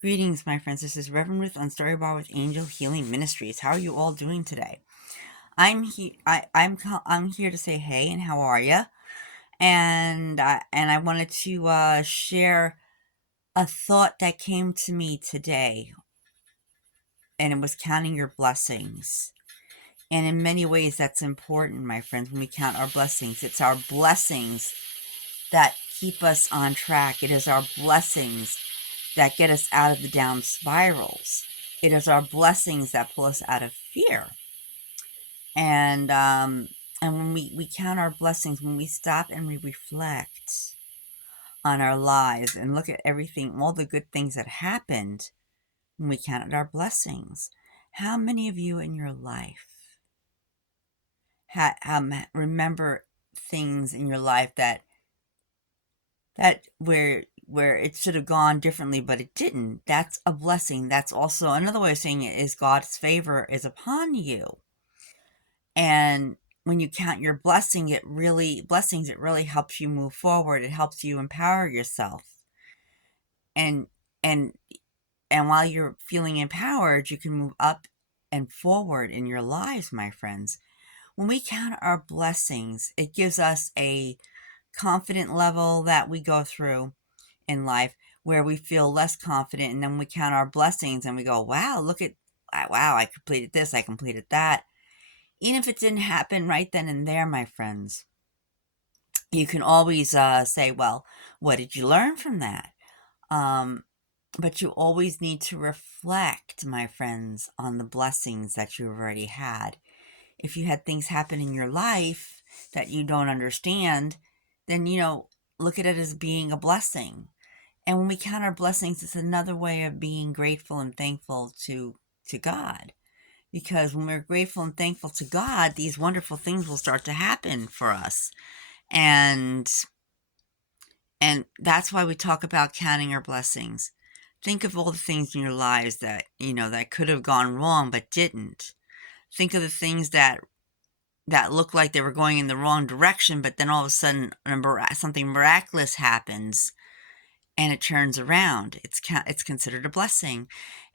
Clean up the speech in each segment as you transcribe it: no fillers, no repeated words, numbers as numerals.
Greetings, my friends. This is Reverend Ruth on Story Bar with Angel Healing Ministries. How are you all doing today? I'm here to say hey and how are you? And I wanted to share a thought that came to me today, and it was counting your blessings. And in many ways, that's important, my friends. When we count our blessings, it's our blessings that keep us on track. It is our blessings that get us out of the down spirals. It is our blessings that pull us out of fear. And when we count our blessings, when we stop and we reflect on our lives and look at everything, all the good things that happened when we counted our blessings, how many of you in your life remember things in your life that where it should have gone differently, but it didn't? That's a blessing. That's also another way of saying it is God's favor is upon you. And when you count your blessings, it really helps you move forward. It helps you empower yourself. And and and while you're feeling empowered, you can move up and forward in your lives, my friends. When we count our blessings, it gives us a confident level that we go through in life where we feel less confident, and then we count our blessings and we go, wow, wow, I completed this, I completed that. Even if it didn't happen right then and there, my friends, you can always say, well, what did you learn from that? Um, but you always need to reflect, my friends, on the blessings that you've already had. If you had things happen in your life that you don't understand, then, look at it as being a blessing. And when we count our blessings, it's another way of being grateful and thankful to God. Because when we're grateful and thankful to God, these wonderful things will start to happen for us. And and that's why we talk about counting our blessings. Think of all the things in your lives that, that could have gone wrong but didn't. Think of the things that looked like they were going in the wrong direction, but then all of a sudden something miraculous happens and it turns around. It's considered a blessing.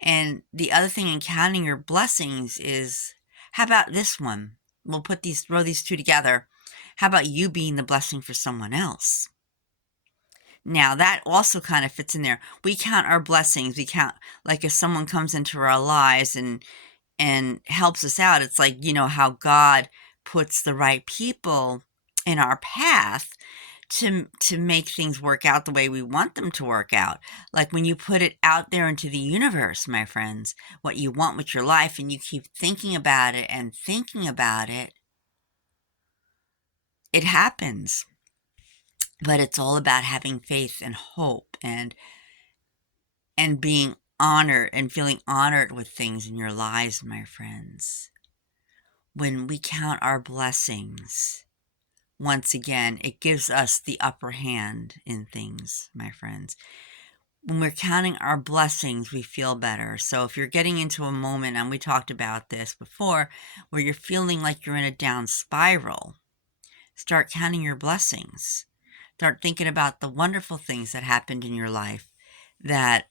And the other thing in counting your blessings is, how about this one? We'll throw these two together. How about you being the blessing for someone else? Now that also kind of fits in there. We count our blessings. We count, like, if someone comes into our lives and helps us out. It's like, how God puts the right people in our path to make things work out the way we want them to work out. Like when you put it out there into the universe, my friends, what you want with your life, and you keep thinking about it and thinking about it, it happens. But it's all about having faith and hope and being honored and feeling honored with things in your lives, my friends. When we count our blessings, once again, it gives us the upper hand in things, my friends. When we're counting our blessings, we feel better. So if you're getting into a moment, and we talked about this before, where you're feeling like you're in a down spiral, start counting your blessings. Start thinking about the wonderful things that happened in your life that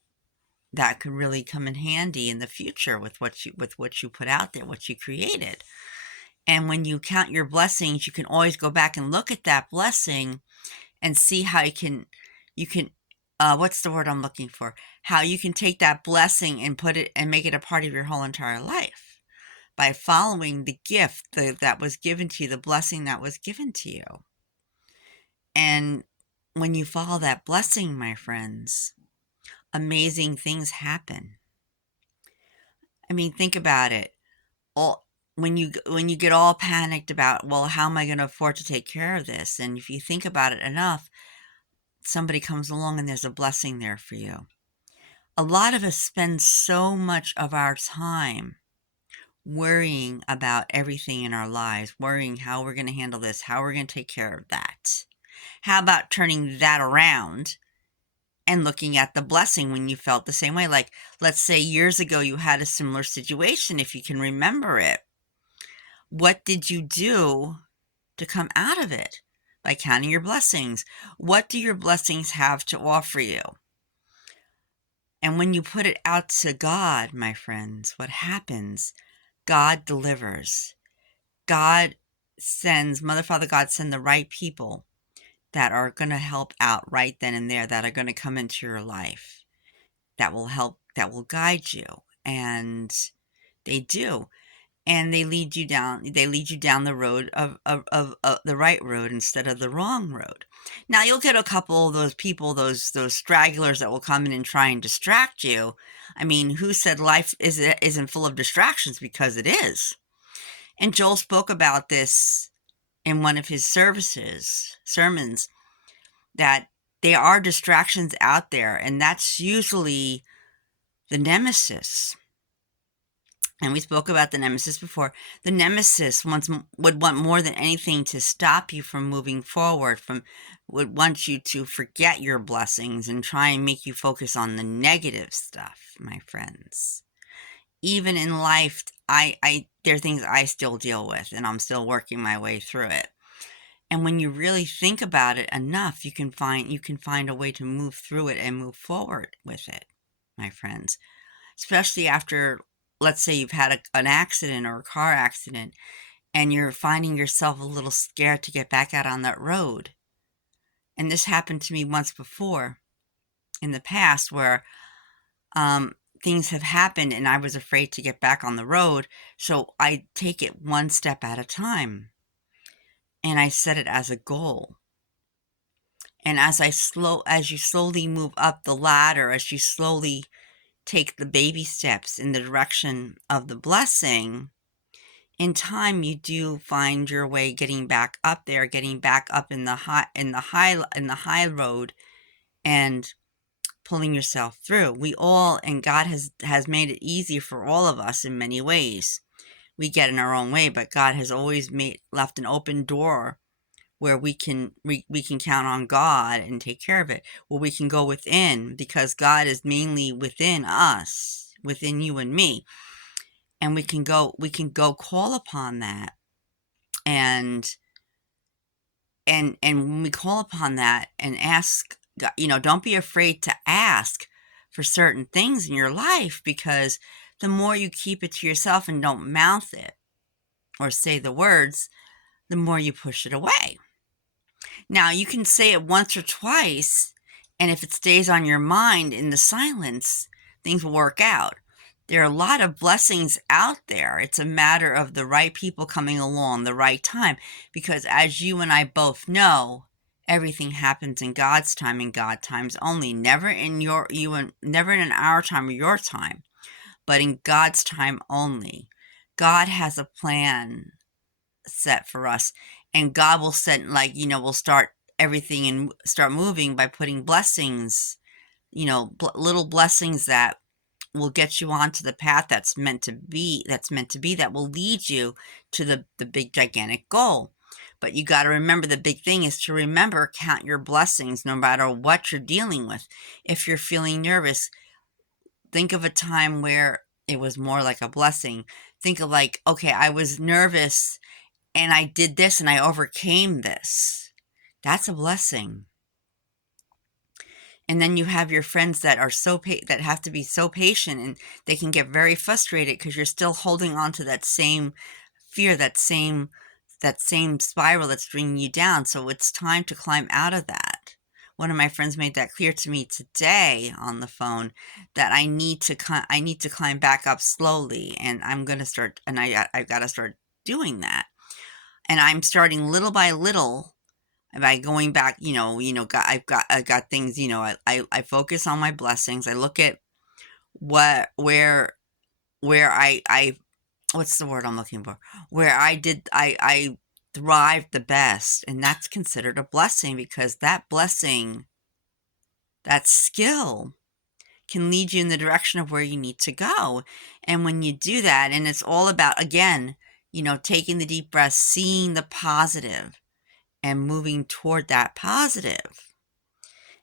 could really come in handy in the future with what you put out there, what you created. And when you count your blessings, you can always go back and look at that blessing and see how you can what's the word I'm looking for? How you can take that blessing and put it and make it a part of your whole entire life by following the gift that was given to you, the blessing that was given to you. And when you follow that blessing, my friends, amazing things happen. I mean, think about it. All when you get all panicked about, well, how am I going to afford to take care of this? And if you think about it enough, somebody comes along and there's a blessing there for you. A lot of us spend so much of our time worrying about everything in our lives, worrying how we're going to handle this, how we're going to take care of that. How about turning that around and looking at the blessing when you felt the same way? Like, let's say years ago you had a similar situation, if you can remember it. What did you do to come out of it? By counting your blessings. What do your blessings have to offer you? And when you put it out to God, my friends, what happens? God delivers. God sends, Mother, Father, God send the right people that are going to help out right then and there, that are going to come into your life, that will help, that will guide you. And they do. And they lead you down the road of the right road instead of the wrong road. Now you'll get a couple of those people, those stragglers that will come in and try and distract you. I mean, who said life isn't full of distractions? Because it is. And Joel spoke about this in one of his sermons, that there are distractions out there, and that's usually the nemesis. And we spoke about the nemesis before. The nemesis would want more than anything to stop you from moving forward, would want you to forget your blessings and try and make you focus on the negative stuff, my friends. Even in life, there are things I still deal with, and I'm still working my way through it. And when you really think about it enough, you can find a way to move through it and move forward with it, my friends. Especially after, let's say you've had an accident or a car accident, and you're finding yourself a little scared to get back out on that road. And this happened to me once before in the past, where things have happened and I was afraid to get back on the road. So I take it one step at a time, and I set it as a goal. And as you slowly move up the ladder, as you slowly take the baby steps in the direction of the blessing, in time you do find your way getting back up there, getting back up in the high road, and pulling yourself through. And God has made it easy for all of us in many ways. We get in our own way, but God has always left an open door where we can count on God and take care of it, where we can go within, because God is mainly within us, within you and me. And we can go call upon that. And when we call upon that and ask God, don't be afraid to ask for certain things in your life, because the more you keep it to yourself and don't mouth it or say the words, the more you push it away. Now, you can say it once or twice, and if it stays on your mind in the silence, things will work out. There are a lot of blessings out there. It's a matter of the right people coming along, the right time, because as you and I both know, everything happens in God's time and God times only, never in never in our time or your time, but in God's time only. God has a plan set for us, and God will set, we'll start everything and start moving by putting blessings, little blessings that will get you onto the path that's meant to be, that will lead you to the big gigantic goal. But you got to remember, the big thing is to remember, count your blessings no matter what you're dealing with. If you're feeling nervous, think of a time where it was more like a blessing. Think of okay, I was nervous and I did this and I overcame this. That's a blessing. And then you have your friends that are that have to be so patient, and they can get very frustrated because you're still holding on to that same fear, that same spiral that's bringing you down. So it's time to climb out of that. One of my friends made that clear to me today on the phone, that I need to climb back up slowly, and I'm going to start, and I've got to start doing that. And I'm starting little by little by going back, I've got things, I focus on my blessings. I look at where I what's the word I'm looking for? Where I thrived the best, and that's considered a blessing, because that blessing, that skill, can lead you in the direction of where you need to go. And when you do that, and it's all about, again, taking the deep breath, seeing the positive, and moving toward that positive.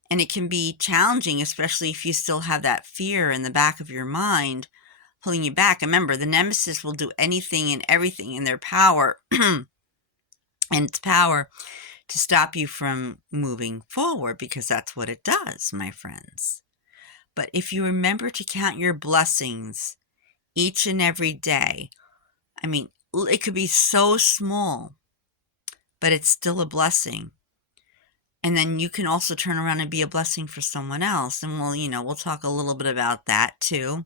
And it can be challenging, especially if you still have that fear in the back of your mind pulling you back. Remember, the nemesis will do anything and everything in their power and its power to stop you from moving forward, because that's what it does, my friends. But if you remember to count your blessings each and every day, I mean, it could be so small, but it's still a blessing. And then you can also turn around and be a blessing for someone else. And we'll talk a little bit about that too.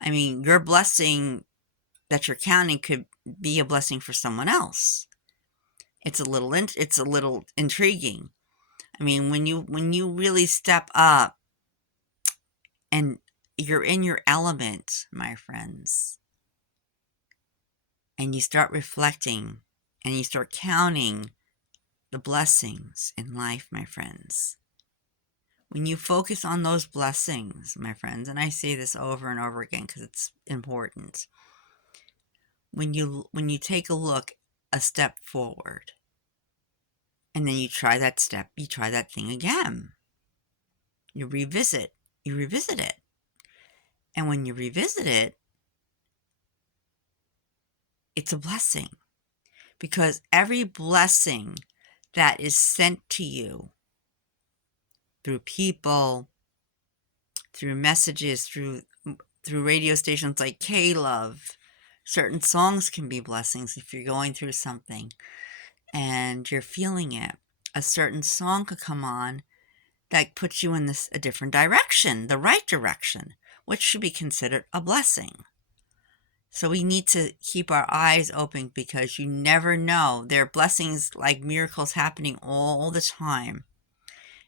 I mean, your blessing that you're counting could be a blessing for someone else. It's a little intriguing. I mean, when you really step up and you're in your element, my friends, and you start reflecting and you start counting the blessings in life, my friends. When you focus on those blessings, my friends, and I say this over and over again because it's important. When you take a step forward, and then you try that thing again. You revisit it. And when you revisit it, it's a blessing. Because every blessing that is sent to you through people, through messages, through radio stations like K-Love, certain songs can be blessings if you're going through something and you're feeling it. A certain song could come on that puts you in a different direction, the right direction, which should be considered a blessing. So we need to keep our eyes open because you never know. There are blessings like miracles happening all the time,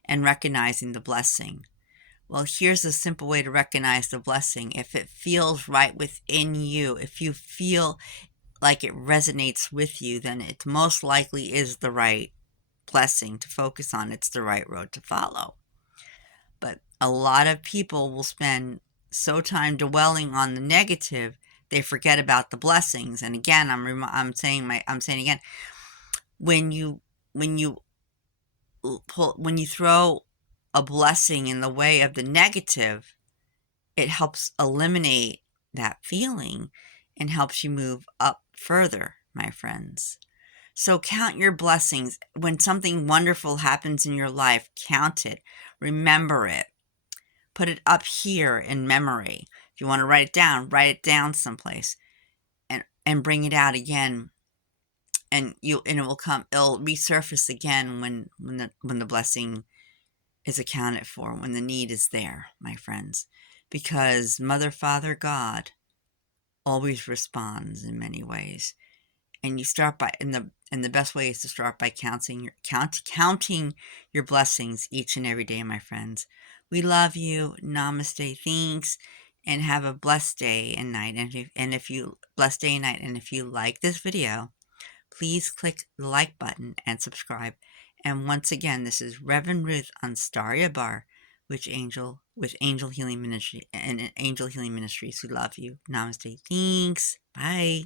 and recognizing the blessing. Well, here's a simple way to recognize the blessing. If it feels right within you, if you feel like it resonates with you, then it most likely is the right blessing to focus on. It's the right road to follow. But a lot of people will spend so time dwelling on the negative, they forget about the blessings. And again, I'm saying again, when you throw a blessing in the way of the negative, it helps eliminate that feeling and helps you move up further, my friends. So count your blessings. When something wonderful happens in your life, count it. Remember it. Put it up here in memory. If you want to write it down someplace and bring it out again. And it'll resurface again when the blessing is accounted for, when the need is there, my friends. Because Mother, Father, God always responds in many ways. And you start by, and the best way is to start by counting your blessings each and every day, my friends. We love you. Namaste. Thanks. And have a blessed day and night. And if you like this video, please click the like button and subscribe. And once again, this is Reverend Ruth on Staria Bar with Angel Healing Ministry and Angel Healing Ministries. We love you. Namaste. Thanks. Bye.